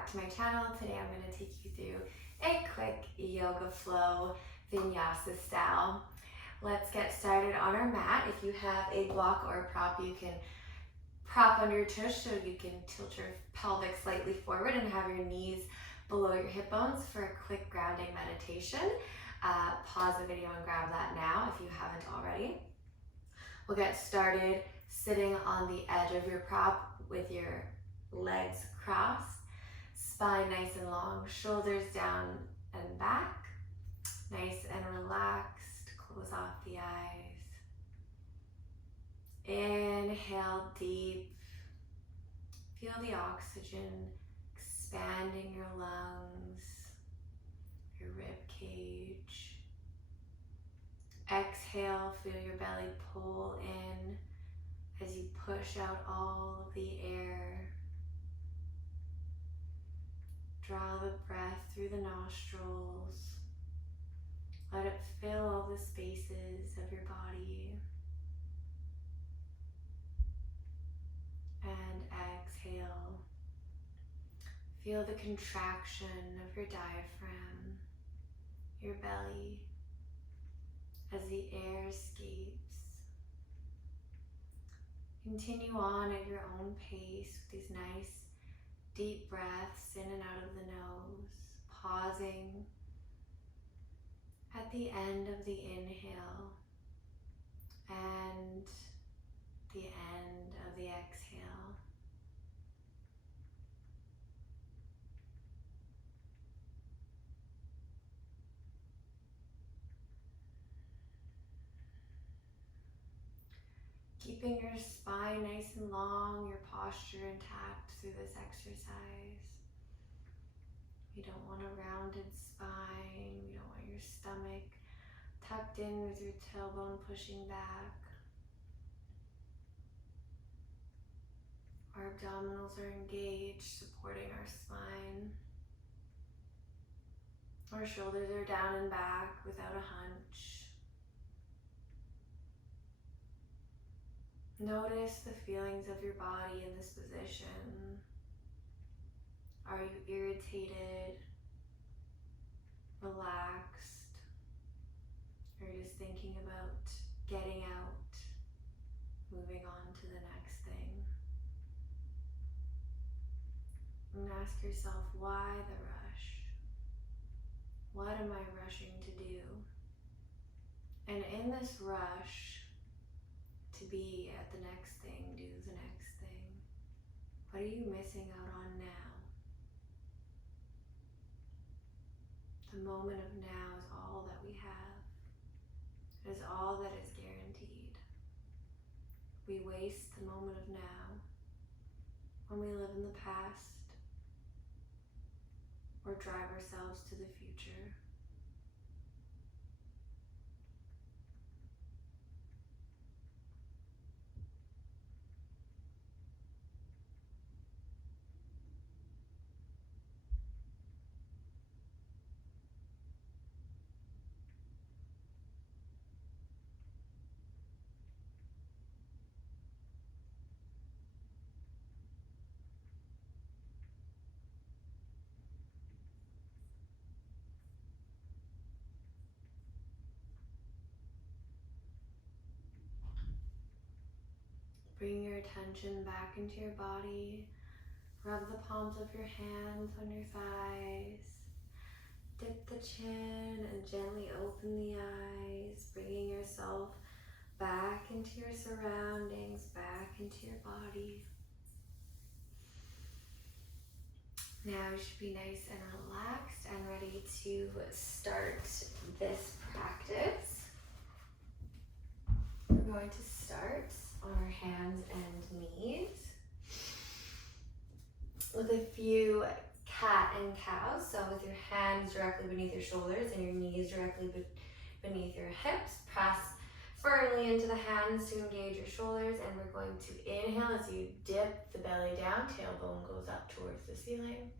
back to my channel. Today I'm going to take you through a quick yoga flow Vinyasa style. Let's get started on our mat. If you have a block or a prop, you can prop under your tush so you can tilt your pelvic slightly forward and have your knees below your hip bones for a quick grounding meditation. Pause the video and grab that now if you haven't already. We'll get started sitting on the edge of your prop with your legs crossed, spine nice and long, shoulders down and back, nice and relaxed. Close off the eyes. Inhale deep. Feel the oxygen expanding your lungs, your rib cage. Exhale, feel your belly pull in as you push out all of the air. Draw the breath through the nostrils. Let it fill all the spaces of your body. And exhale. Feel the contraction of your diaphragm, your belly, as the air escapes. Continue on at your own pace with these nice deep breaths in and out of the nose, pausing at the end of the inhale and the end of the exhale. Keeping your spine nice and long, your posture intact through this exercise. You don't want a rounded spine. You don't want your stomach tucked in with your tailbone pushing back. Our abdominals are engaged, supporting our spine. Our shoulders are down and back without a hunch. Notice the feelings of your body in this position. Are you irritated, relaxed, or just thinking about getting out, moving on to the next thing? And ask yourself, why the rush? What am I rushing to do? And in this rush, to be at the next thing, do the next thing. What are you missing out on now? The moment of now is all that we have. It is all that is guaranteed. We waste the moment of now when we live in the past or drive ourselves to the future. Bring your attention back into your body. Rub the palms of your hands on your thighs. Dip the chin and gently open the eyes, bringing yourself back into your surroundings, back into your body. Now you should be nice and relaxed and ready to start this practice. We're going to start on our hands and knees with a few cat and cows. So with your hands directly beneath your shoulders and your knees directly beneath your hips, press firmly into the hands to engage your shoulders, and we're going to inhale as you dip the belly down, tailbone goes up towards the ceiling.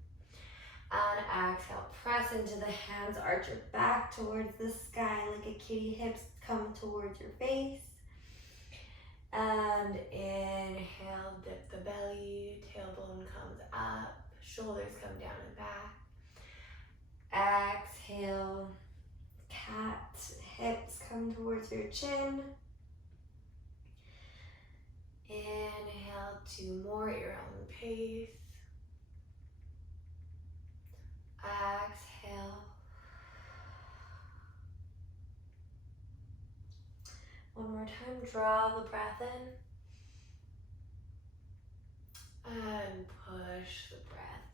And exhale, press into the hands, arch your back towards the sky like a kitty, hips come towards your face. And inhale, dip the belly, tailbone comes up. Shoulders come down and back. Exhale, cat, hips come towards your chin. Inhale, 2 more at your own pace. Exhale. One more time, draw the breath in. And push the breath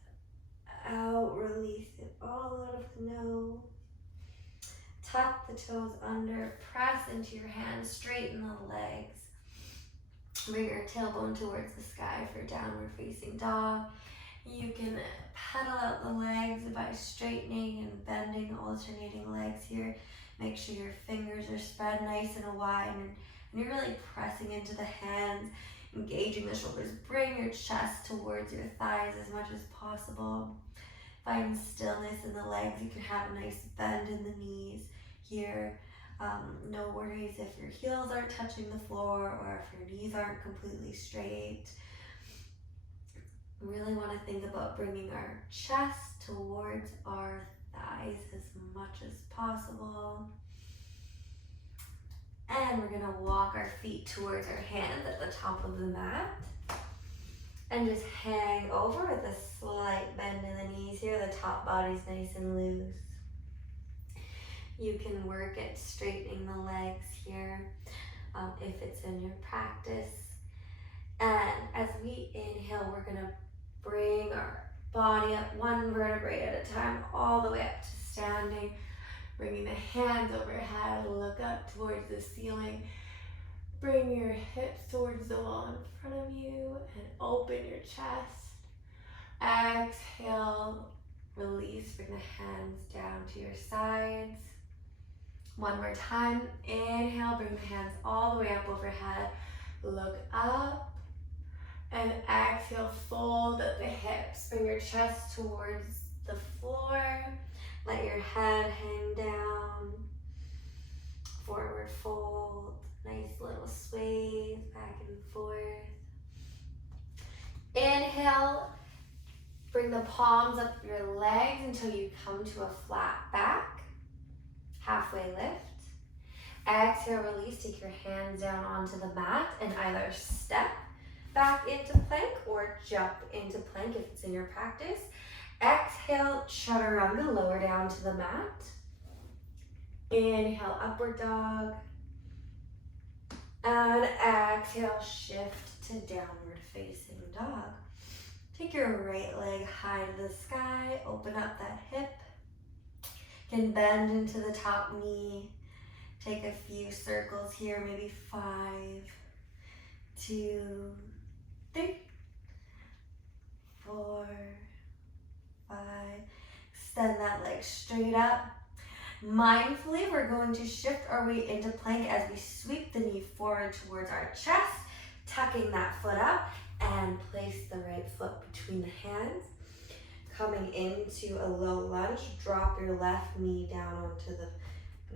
out, release it all out of the nose. Tuck the toes under, press into your hands, straighten the legs. Bring your tailbone towards the sky for downward facing dog. You can pedal out the legs by straightening and bending, alternating legs here. Make sure your fingers are spread nice and wide, and you're really pressing into the hands, engaging the shoulders. Bring your chest towards your thighs as much as possible. Find stillness in the legs. You can have a nice bend in the knees here. No worries if your heels aren't touching the floor or if your knees aren't completely straight. We really want to think about bringing our chest towards our thighs as much as possible. And we're gonna walk our feet towards our hands at the top of the mat. And just hang over with a slight bend in the knees here. The top body's nice and loose. You can work at straightening the legs here if it's in your practice. And as we inhale, we're gonna bring our body up 1 vertebrae at a time, all the way up to standing. Bringing the hands overhead, look up towards the ceiling. Bring your hips towards the wall in front of you and open your chest. Exhale, release, bring the hands down to your sides. 1 more time, inhale, bring the hands all the way up overhead. Look up, and exhale, fold at the hips. Bring your chest towards the floor. Let your head hang down. Forward fold, nice little sways back and forth. Inhale, bring the palms up your legs until you come to a flat back. Halfway lift. Exhale, release, take your hands down onto the mat and either step back into plank or jump into plank if it's in your practice. Exhale, chaturanga, lower down to the mat. Inhale, upward dog. And exhale, shift to downward facing dog. Take your right leg high to the sky, open up that hip. Can bend into the top knee. Take a few circles here, maybe 5, 2, 3, 4, 5. Extend that leg straight up. Mindfully, we're going to shift our weight into plank as we sweep the knee forward towards our chest, tucking that foot up, and place the right foot between the hands. Coming into a low lunge, drop your left knee down onto the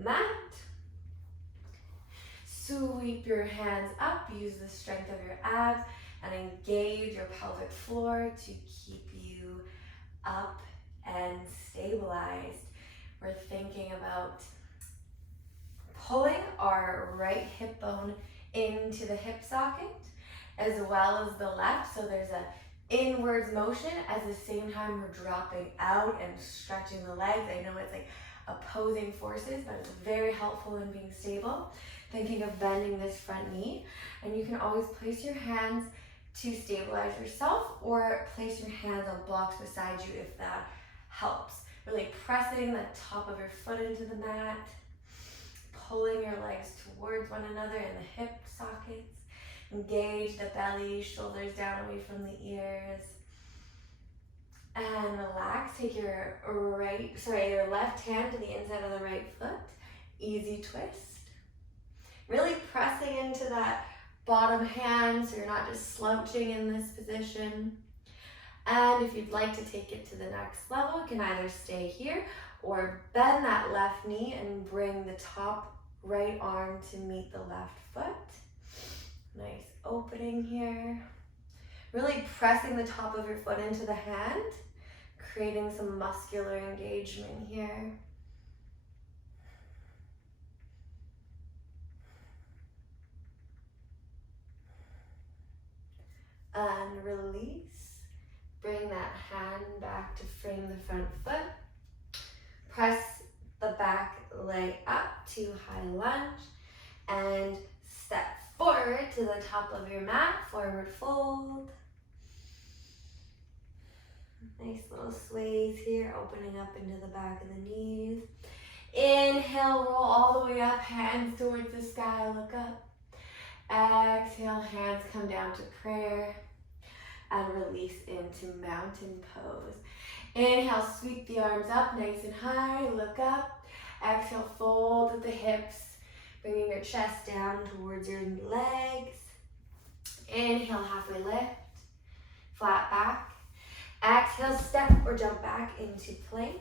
mat. Sweep your hands up, use the strength of your abs, and engage your pelvic floor to keep you up and stabilized. We're thinking about pulling our right hip bone into the hip socket as well as the left, so there's a inwards motion at the same time we're dropping out and stretching the legs. I know it's like opposing forces, but it's very helpful in being stable. Thinking of bending this front knee, and you can always place your hands to stabilize yourself or place your hands on blocks beside you if that helps. Really pressing the top of your foot into the mat, pulling your legs towards one another in the hip sockets. Engage the belly, shoulders down away from the ears. And relax. Take your left hand to the inside of the right foot. Easy twist. Really pressing into that bottom hand so you're not just slouching in this position. And if you'd like to take it to the next level, you can either stay here or bend that left knee and bring the top right arm to meet the left foot. Nice opening here. Really pressing the top of your foot into the hand, creating some muscular engagement here. And release. Bring that hand back to frame the front foot. Press the back leg up to high lunge and step forward to the top of your mat, forward fold. Nice little sways here, opening up into the back of the knees. Inhale, roll all the way up, hands towards the sky, look up. Exhale, hands come down to prayer and release into mountain pose. Inhale, sweep the arms up nice and high, look up. Exhale, fold at the hips, bringing your chest down towards your legs. Inhale, halfway lift, flat back. Exhale, step or jump back into plank.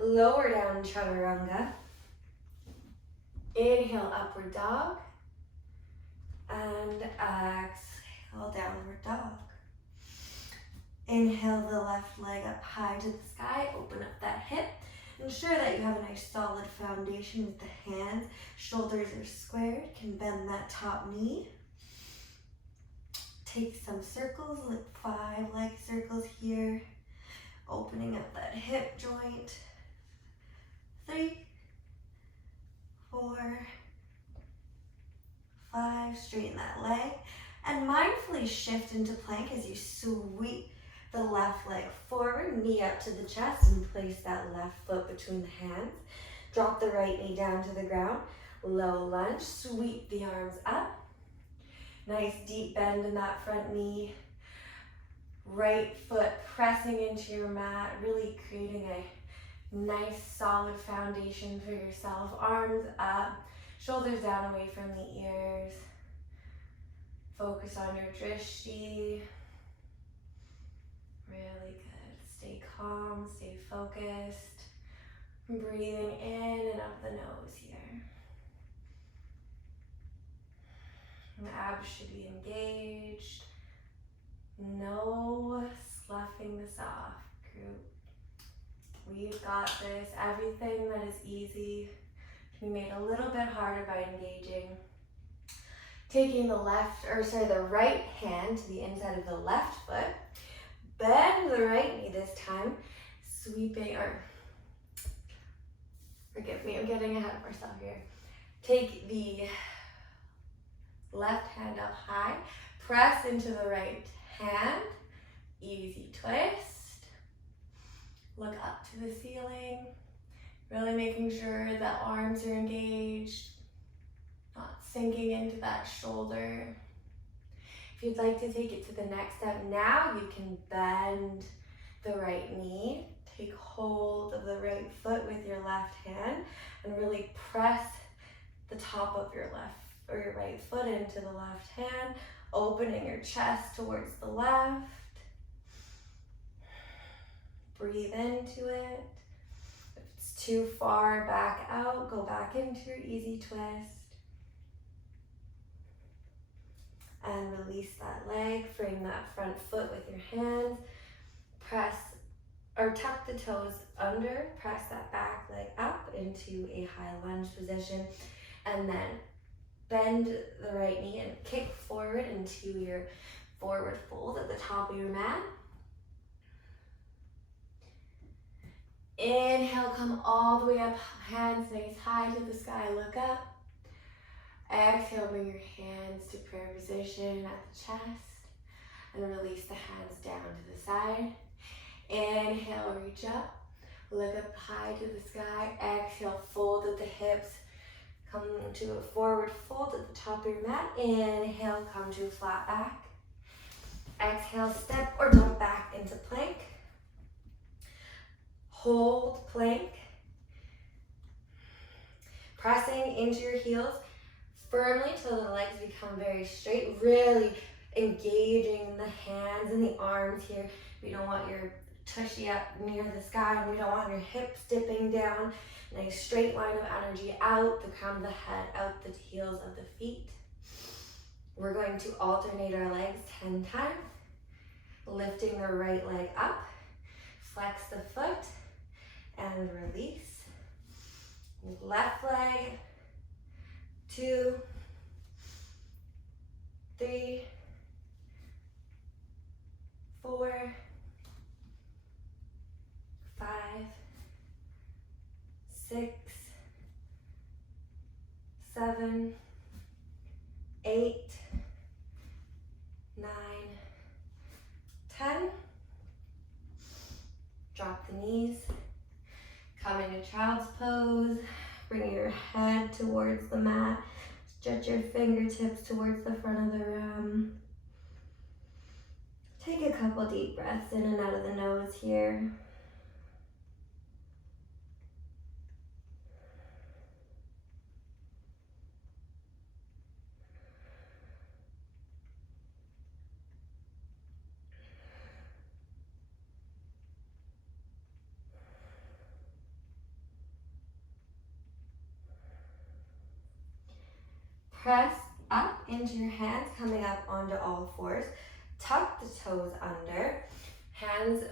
Lower down chaturanga. Inhale, upward dog. And exhale, downward dog. Inhale the left leg up high to the sky, open up that hip. Ensure that you have a nice solid foundation with the hands. Shoulders are squared, can bend that top knee. Take some circles, like 5 leg circles here. Opening up that hip joint. 3, 4, 5, straighten that leg. And mindfully shift into plank as you sweep the left leg forward, knee up to the chest, and place that left foot between the hands. Drop the right knee down to the ground. Low lunge, sweep the arms up. Nice deep bend in that front knee. Right foot pressing into your mat, really creating a nice solid foundation for yourself. Arms up, shoulders down away from the ears. Focus on your drishti. Really good. Stay calm, stay focused. Breathing in and up the nose here. The abs should be engaged. No sloughing this off, group. We've got this. Everything that is easy can be made a little bit harder by engaging. Taking the right hand to the inside of the left foot. Bend the right knee this time. Sweeping, or forgive me, I'm getting ahead of myself here. Take the left hand up high. Press into the right hand. Easy twist. Look up to the ceiling. Really making sure that arms are engaged. Not sinking into that shoulder. If you'd like to take it to the next step now, you can bend the right knee. Take hold of the right foot with your left hand and really press the top of your your right foot into the left hand, opening your chest towards the left. Breathe into it. If it's too far back out, go back into your easy twist. And release that leg, frame that front foot with your hands. Press or tuck the toes under, press that back leg up into a high lunge position. And then bend the right knee and kick forward into your forward fold at the top of your mat. Inhale, come all the way up, hands nice high to the sky, look up. Exhale, bring your hands to prayer position at the chest and release the hands down to the side. Inhale, reach up, look up high to the sky. Exhale, fold at the hips, come to a forward fold at the top of your mat. Inhale, come to a flat back. Exhale, step or jump back into plank. Hold plank. Pressing into your heels firmly till the legs become very straight, really engaging the hands and the arms here. We don't want your tushy up near the sky, and we don't want your hips dipping down. Nice straight line of energy out the crown of the head, out the heels of the feet. We're going to alternate our legs 10 times. lifting the right leg up, flex the foot, and release. Left leg, 2, 3, 4, 5, 6, 7, 8, 9, 10. Drop the knees. Come into child's pose. Bring your head towards the mat. Stretch your fingertips towards the front of the room. Take a couple deep breaths in and out of the nose here. Press up into your hands, coming up onto all fours. Tuck the toes under. Hands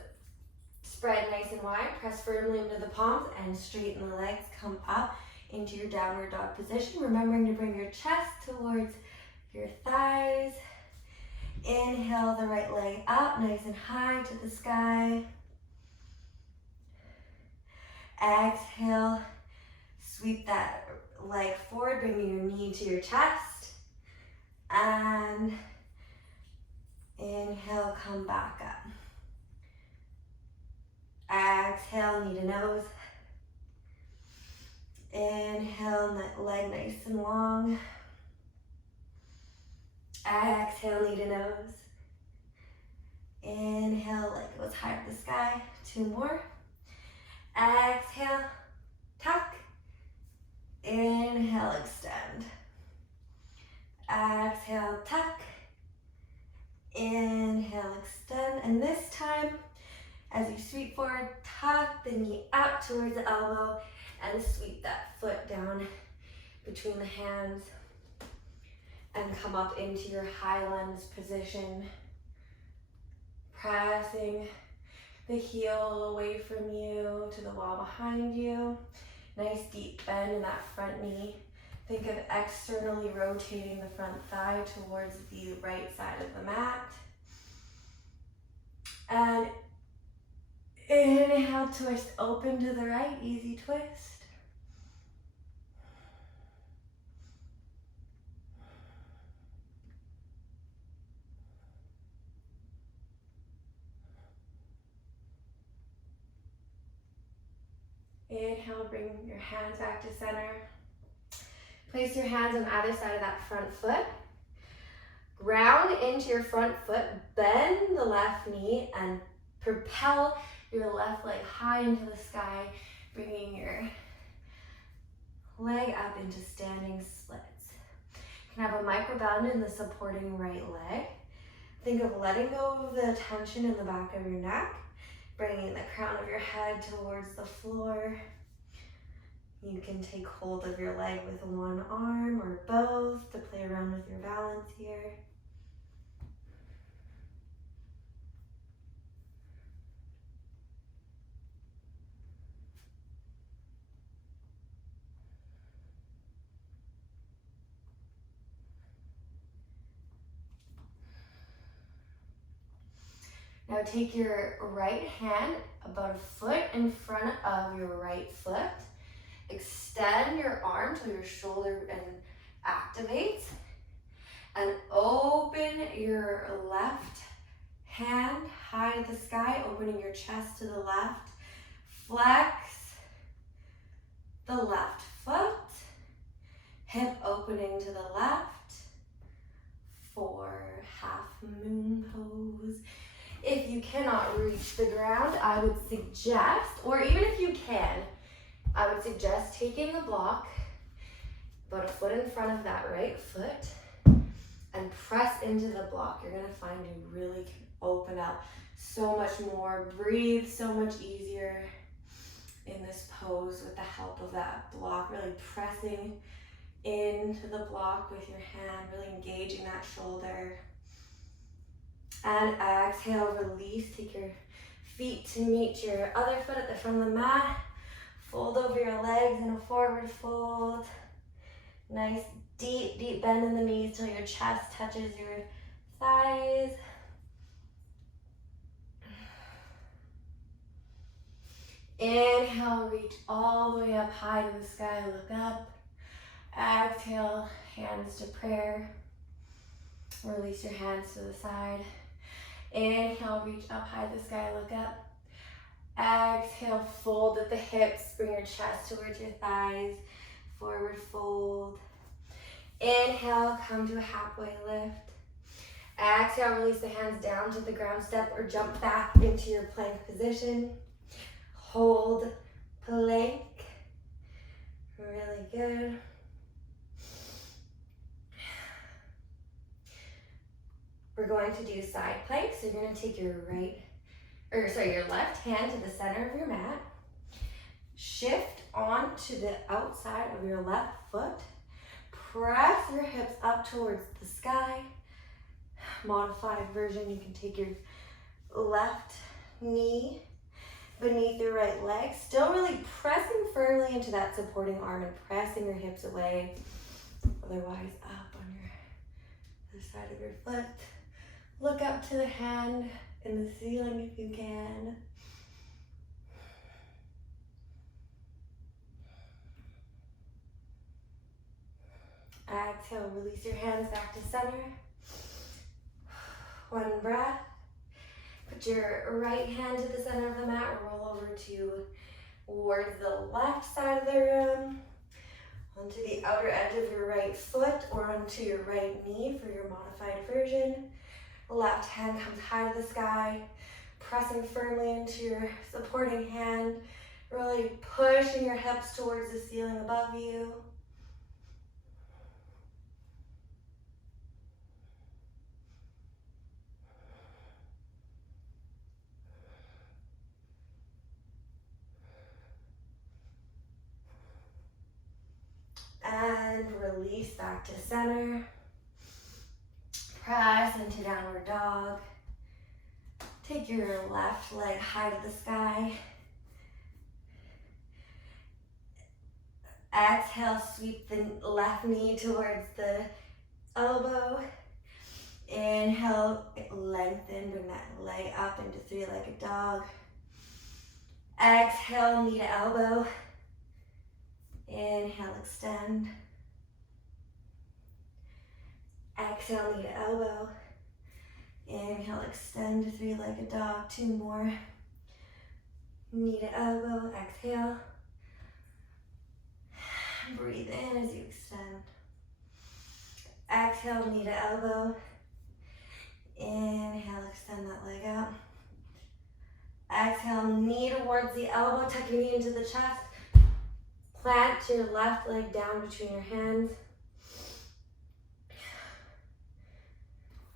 spread nice and wide. Press firmly into the palms and straighten the legs. Come up into your downward dog position. Remembering to bring your chest towards your thighs. Inhale the right leg up, nice and high to the sky. Exhale, sweep that leg forward, bringing your knee to your chest. And inhale, come back up. Exhale, knee to nose. Inhale, leg nice and long. Exhale, knee to nose. Inhale, leg goes high to the sky. 2 more. Exhale, tuck. Inhale, extend. Exhale, tuck. Inhale, extend. And this time, as you sweep forward, tuck the knee up towards the elbow and sweep that foot down between the hands and come up into your high lunge position. Pressing the heel away from you to the wall behind you. Nice deep bend in that front knee. Think of externally rotating the front thigh towards the right side of the mat. And inhale, twist open to the right, easy twist. Inhale, bring your hands back to center. Place your hands on either side of that front foot. Ground into your front foot, bend the left knee and propel your left leg high into the sky, bringing your leg up into standing splits. You can have a micro bend in the supporting right leg. Think of letting go of the tension in the back of your neck, bringing the crown of your head towards the floor. You can take hold of your leg with one arm or both to play around with your balance here. Now take your right hand about a foot in front of your right foot. Extend your arm till your shoulder activates. And open your left hand high to the sky, opening your chest to the left. Flex the left foot. Hip opening to the left. For half moon pose. If you cannot reach the ground, I would suggest, or even if you can, I would suggest taking a block about a foot in front of that right foot and press into the block. You're gonna find you really can open up so much more, breathe so much easier in this pose with the help of that block, really pressing into the block with your hand, really engaging that shoulder. And exhale, release. Take your feet to meet your other foot at the front of the mat. Fold over your legs in a forward fold. Nice deep, deep bend in the knees till your chest touches your thighs. Inhale, reach all the way up high to the sky, look up. Exhale, hands to prayer. Release your hands to the side. Inhale, reach up high to the sky, look up. Exhale, fold at the hips, bring your chest towards your thighs. Forward fold. Inhale, come to a halfway lift. Exhale, release the hands down to the ground, step or jump back into your plank position. Hold, plank. Really good. We're going to do side planks. So you're going to take your your left hand to the center of your mat. Shift onto the outside of your left foot. Press your hips up towards the sky. Modified version, you can take your left knee beneath your right leg. Still really pressing firmly into that supporting arm and pressing your hips away. Otherwise, up on the side of your foot. Look up to the hand in the ceiling if you can. Exhale, release your hands back to center. One breath. Put your right hand to the center of the mat. Roll over towards the left side of the room. Onto the outer edge of your right foot or onto your right knee for your modified version. Left hand comes high to the sky, pressing firmly into your supporting hand, really pushing your hips towards the ceiling above you. And release back to center. Press into downward dog. Take your left leg high to the sky. Exhale, sweep the left knee towards the elbow. Inhale, lengthen, bring that leg up into three-legged dog. Exhale, knee to elbow. Inhale, extend. Exhale, knee to elbow. Inhale, extend to three-legged dog. Two more. Knee to elbow, exhale. Breathe in as you extend. Exhale, knee to elbow. Inhale, extend that leg out. Exhale, knee towards the elbow, tuck your knee into the chest. Plant your left leg down between your hands.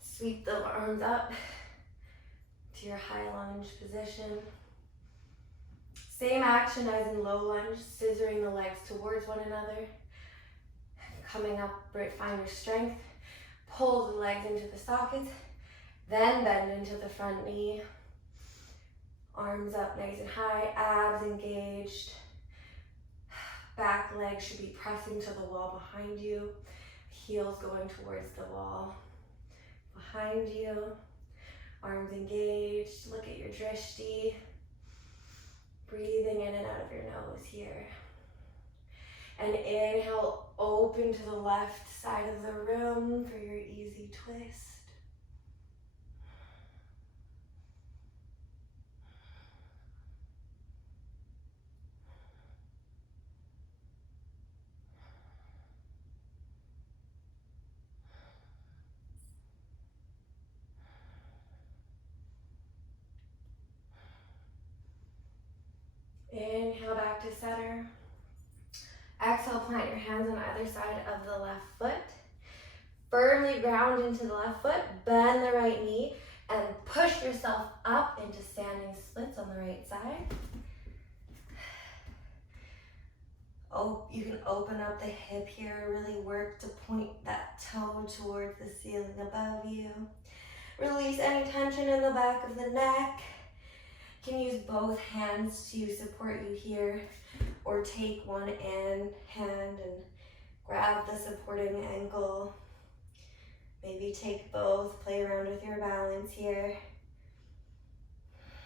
Sweep the arms up to your high lunge position. Same action as in low lunge, scissoring the legs towards one another. Coming up, find your strength. Pull the legs into the sockets, then bend into the front knee. Arms up nice and high, abs engaged. Back leg should be pressing to the wall behind you. Heels going towards the wall behind you. Arms engaged. Look at your drishti. Breathing in and out of your nose here. And inhale, open to the left side of the room for your easy twist. Inhale back to center. Exhale, plant your hands on either side of the left foot. Firmly ground into the left foot, bend the right knee, and push yourself up into standing splits on the right side. Oh, you can open up the hip here, really work to point that toe towards the ceiling above you. Release any tension in the back of the neck. You can use both hands to support you here, or take one hand and grab the supporting ankle. Maybe take both, play around with your balance here.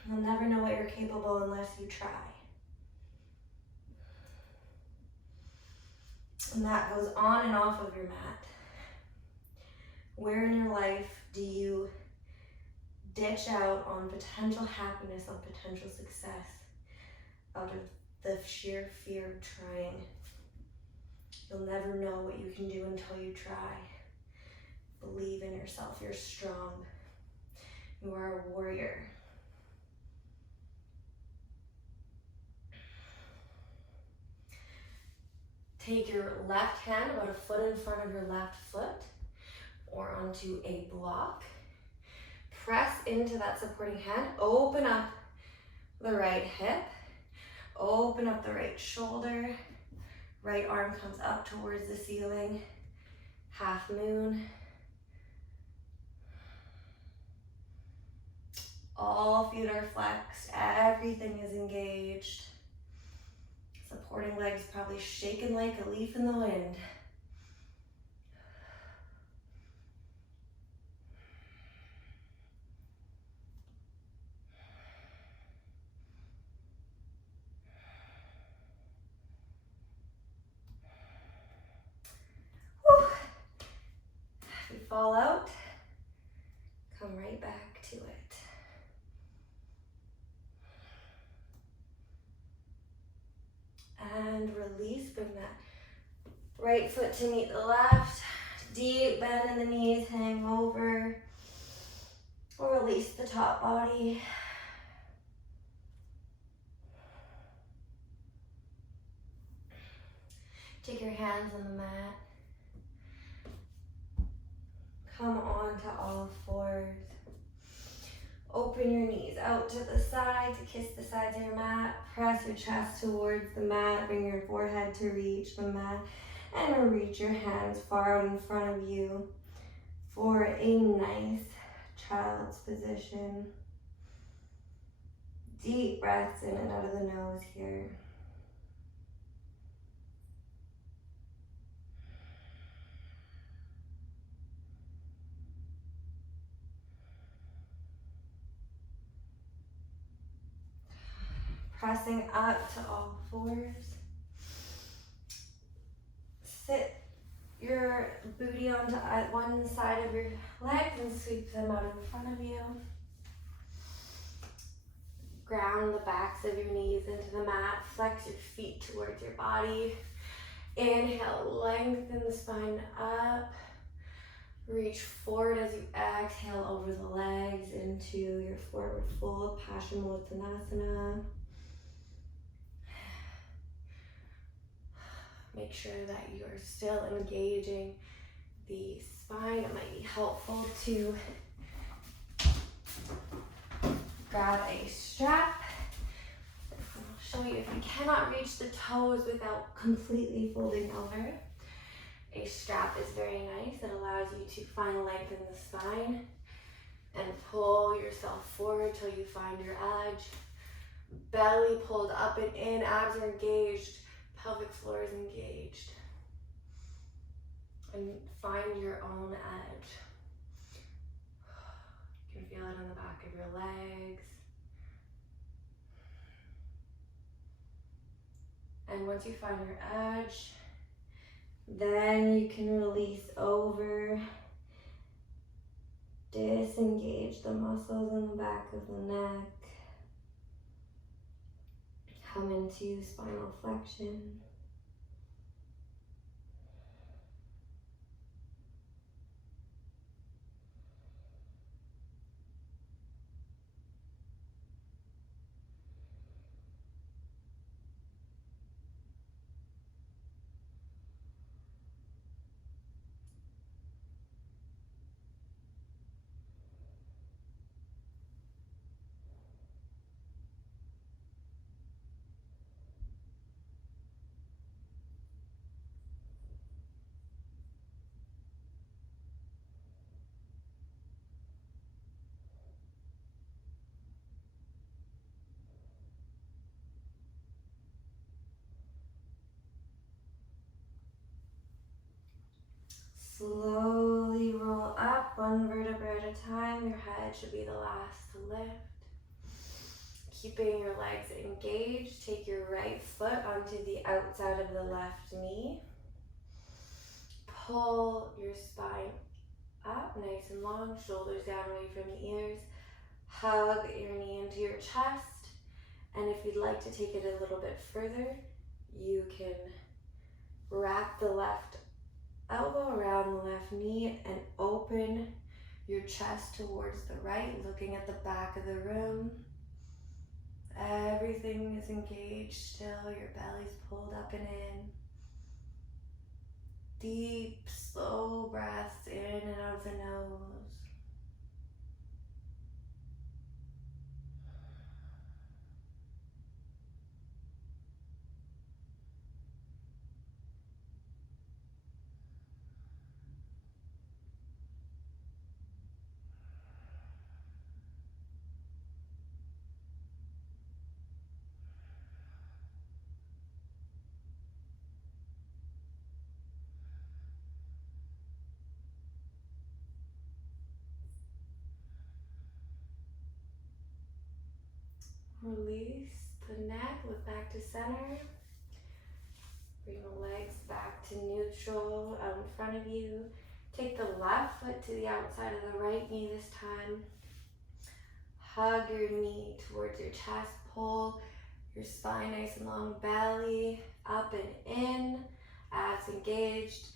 You'll never know what you're capable unless you try. And that goes on and off of your mat. Where in your life do you ditch out on potential happiness, on potential success, out of the sheer fear of trying? You'll never know what you can do until you try. Believe in yourself. You're strong. You are a warrior. Take your left hand about a foot in front of your left foot or onto a block. Press into that supporting hand. Open up the right hip. Open up the right shoulder. Right arm comes up towards the ceiling. Half moon. All feet are flexed. Everything is engaged. Supporting legs probably shaking like a leaf in the wind. Whew. If you fall out, come right back to it. And release, bring that right foot to meet the left. Deep bend in the knees, hang over. Or release the top body. Take your hands on the mat. Come on to all fours. Open your knees out to the side to kiss the sides of your mat. Press your chest towards the mat. Bring your forehead to reach the mat. And reach your hands far out in front of you for a nice child's position. Deep breaths in and out of the nose here. Pressing up to all fours. Sit your booty onto one side of your legs and sweep them out in front of you. Ground the backs of your knees into the mat. Flex your feet towards your body. Inhale, lengthen the spine up. Reach forward as you exhale over the legs into your forward fold, Paschimottanasana. Make sure that you are still engaging the spine. It might be helpful to grab a strap. I'll show you if you cannot reach the toes without completely folding over. A strap is very nice. It allows you to find length in the spine and pull yourself forward till you find your edge. Belly pulled up and in, abs are engaged. Pelvic floor is engaged. And find your own edge. You can feel it on the back of your legs. And once you find your edge, then you can release over. Disengage the muscles in the back of the neck. Come into spinal flexion. Slowly roll up one vertebra at a time. Your head should be the last to lift. Keeping your legs engaged, take your right foot onto the outside of the left knee. Pull your spine up, nice and long, shoulders down away from the ears. Hug your knee into your chest. And if you'd like to take it a little bit further, you can wrap the left elbow around the left knee and open your chest towards the right, looking at the back of the room. Everything is engaged still, your belly's pulled up and in. Deep, slow breaths in and out of the nose. Release the neck, look back to center. Bring the legs back to neutral out in front of you. Take the left foot to the outside of the right knee this time. Hug your knee towards your chest. Pull your spine nice and long, belly up and in. Abs engaged.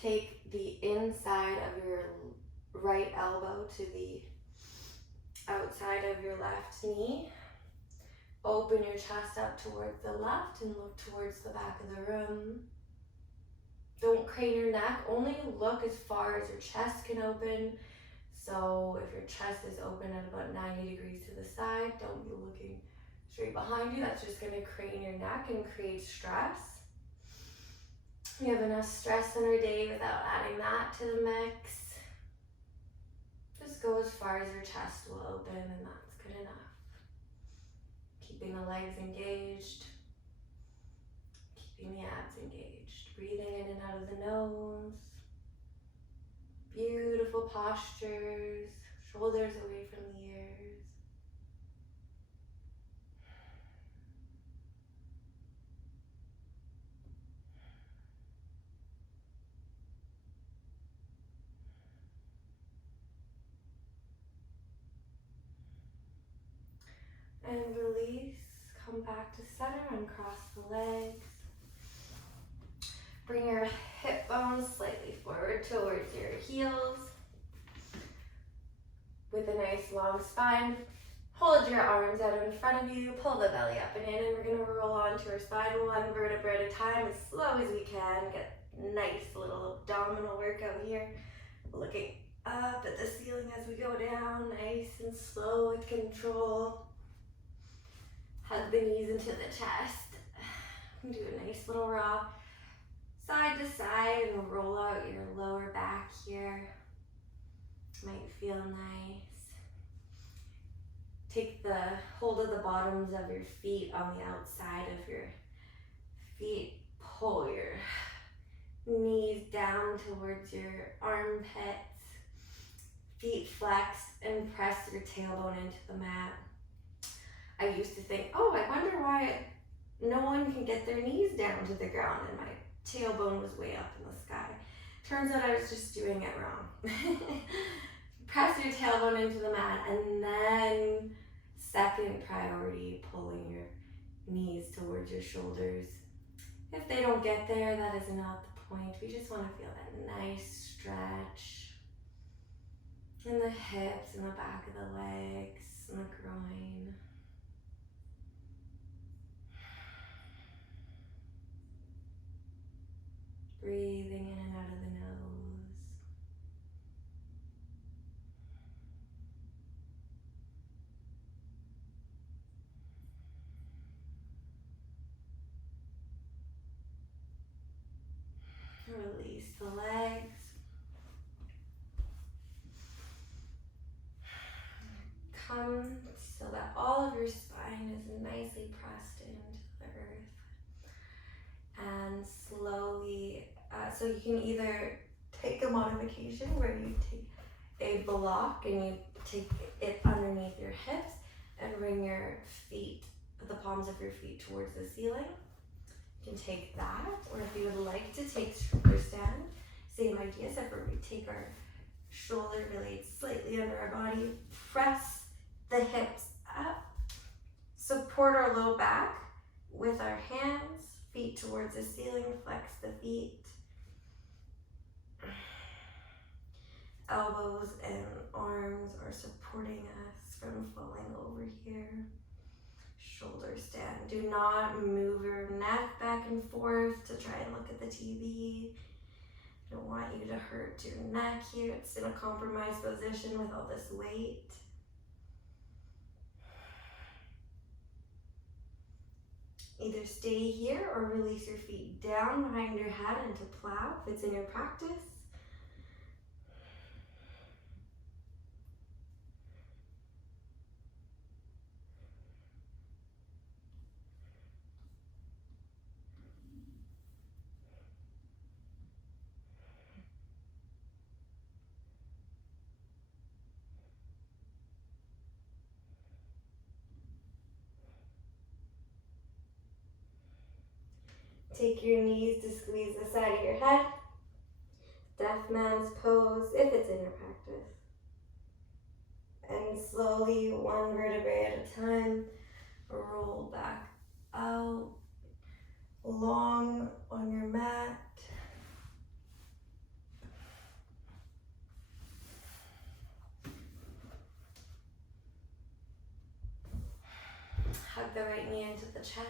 Take the inside of your right elbow to the outside of your left knee. Open your chest up towards the left and look towards the back of the room. Don't crane your neck, only look as far as your chest can open. So if your chest is open at about 90 degrees to the side, don't be looking straight behind you. That's just gonna crane your neck and create stress. We have enough stress in our day without adding that to the mix. Just go as far as your chest will open and that's good enough. Keeping the legs engaged, keeping the abs engaged. Breathing in and out of the nose. Beautiful postures, shoulders away from the ears. And release, come back to center, uncross the legs. Bring your hip bones slightly forward towards your heels. With a nice long spine, hold your arms out in front of you, pull the belly up and in, and we're gonna roll onto our spine one vertebra at a time as slow as we can. Get a nice little abdominal workout here. Looking up at the ceiling as we go down, nice and slow with control. Hug the knees into the chest. Do a nice little rock. Side to side and roll out your lower back here. Might feel nice. Take the hold of the bottoms of your feet on the outside of your feet. Pull your knees down towards your armpits. Feet flexed and press your tailbone into the mat. I used to think, oh, I wonder why no one can get their knees down to the ground and my tailbone was way up in the sky. Turns out I was just doing it wrong. Press your tailbone into the mat and then second priority, pulling your knees towards your shoulders. If they don't get there, that is not the point. We just want to feel that nice stretch in the hips and the back of the legs and the groin. Breathing in and out of the nose. Release the legs. Come so that all of your spine is nicely pressed into the earth. And slowly, so you can either take a modification where you take a block and you take it underneath your hips and bring your feet, the palms of your feet towards the ceiling. You can take that, or if you would like to take shoulder stand, same idea, except for we take our shoulder blades slightly under our body, press the hips up, support our low back with our hands, feet towards the ceiling, flex the feet. Elbows and arms are supporting us from falling over here. Shoulder stand. Do not move your neck back and forth to try and look at the TV. Don't want you to hurt your neck here. It's in a compromised position with all this weight. Either stay here or release your feet down behind your head into plow if it's in your practice. Take your knees to squeeze the side of your head. Deaf man's pose if it's in your practice. And slowly, one vertebrae at a time, roll back out, long on your mat. Hug the right knee into the chest.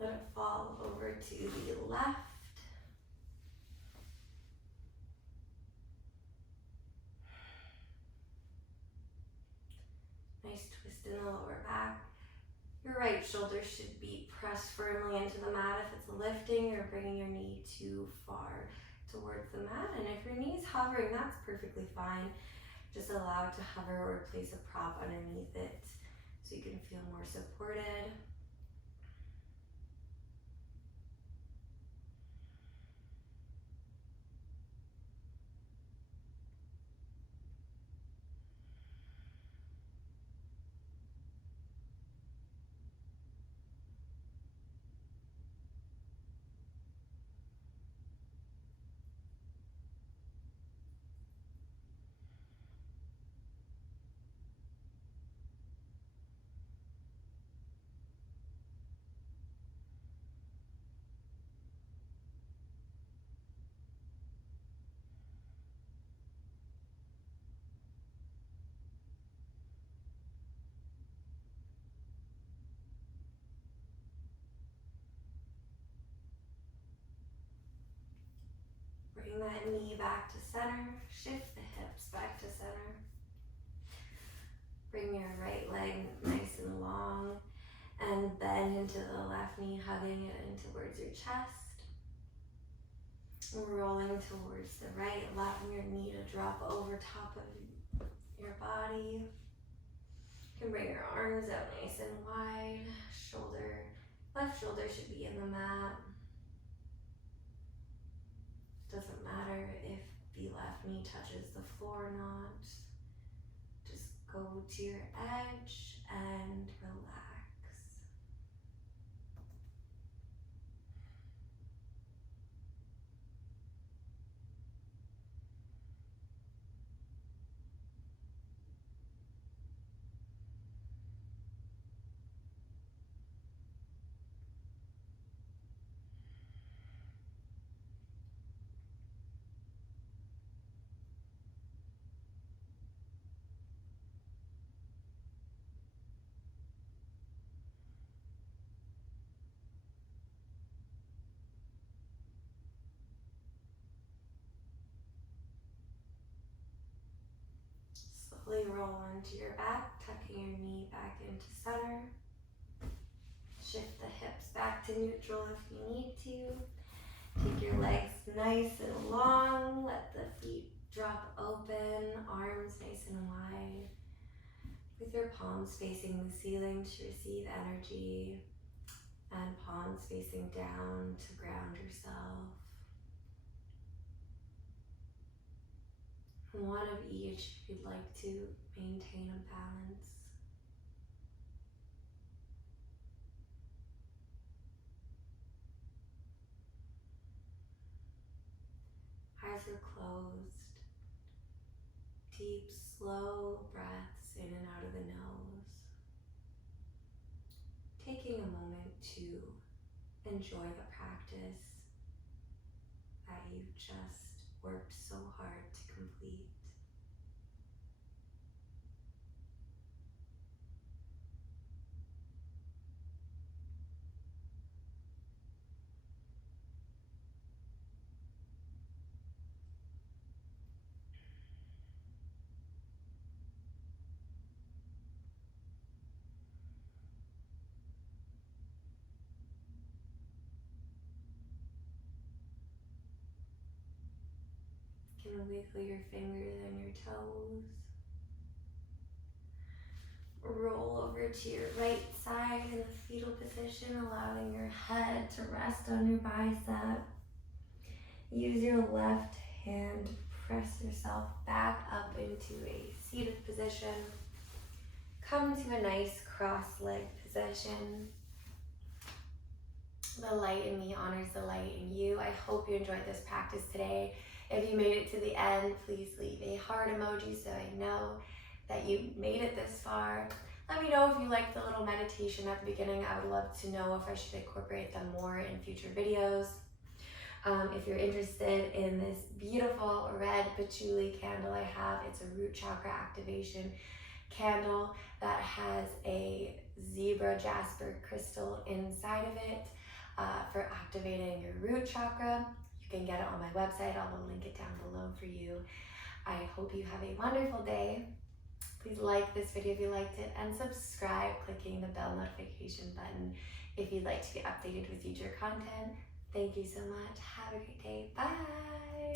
Let it fall over to the left. Nice twist in the lower back. Your right shoulder should be pressed firmly into the mat. If it's lifting, you're bringing your knee too far towards the mat. And if your knee's hovering, that's perfectly fine. Just allow it to hover or place a prop underneath it so you can feel more supported. Bring that knee back to center. Shift the hips back to center. Bring your right leg nice and long and bend into the left knee, hugging it in towards your chest. Rolling towards the right, allowing your knee to drop over top of your body. You can bring your arms out nice and wide. Left shoulder should be in the mat. Doesn't matter if the left knee touches the floor or not. Just go to your edge and relax. Slowly roll onto your back, tucking your knee back into center. Shift the hips back to neutral if you need to. Take your legs nice and long. Let the feet drop open, arms nice and wide. With your palms facing the ceiling to receive energy and palms facing down to ground yourself. One of each if you'd like to maintain a balance. Eyes are closed. Deep, slow breaths in and out of the nose. Taking a moment to enjoy the practice that you've just worked so hard to complete. You can wiggle your fingers and your toes. Roll over to your right side in the fetal position, allowing your head to rest on your bicep. Use your left hand to press yourself back up into a seated position. Come to a nice cross-legged position. The light in me honors the light in you. I hope you enjoyed this practice today. If you made it to the end, please leave a heart emoji so I know that you made it this far. Let me know if you liked the little meditation at the beginning. I would love to know if I should incorporate them more in future videos. If you're interested in this beautiful red patchouli candle I have, it's a root chakra activation candle that has a zebra jasper crystal inside of it for activating your root chakra. You can get it on my website. I'll link it down below for you. I hope you have a wonderful day. Please like this video if you liked it and subscribe, clicking the bell notification button if you'd like to be updated with future content. Thank you so much. Have a great day. Bye.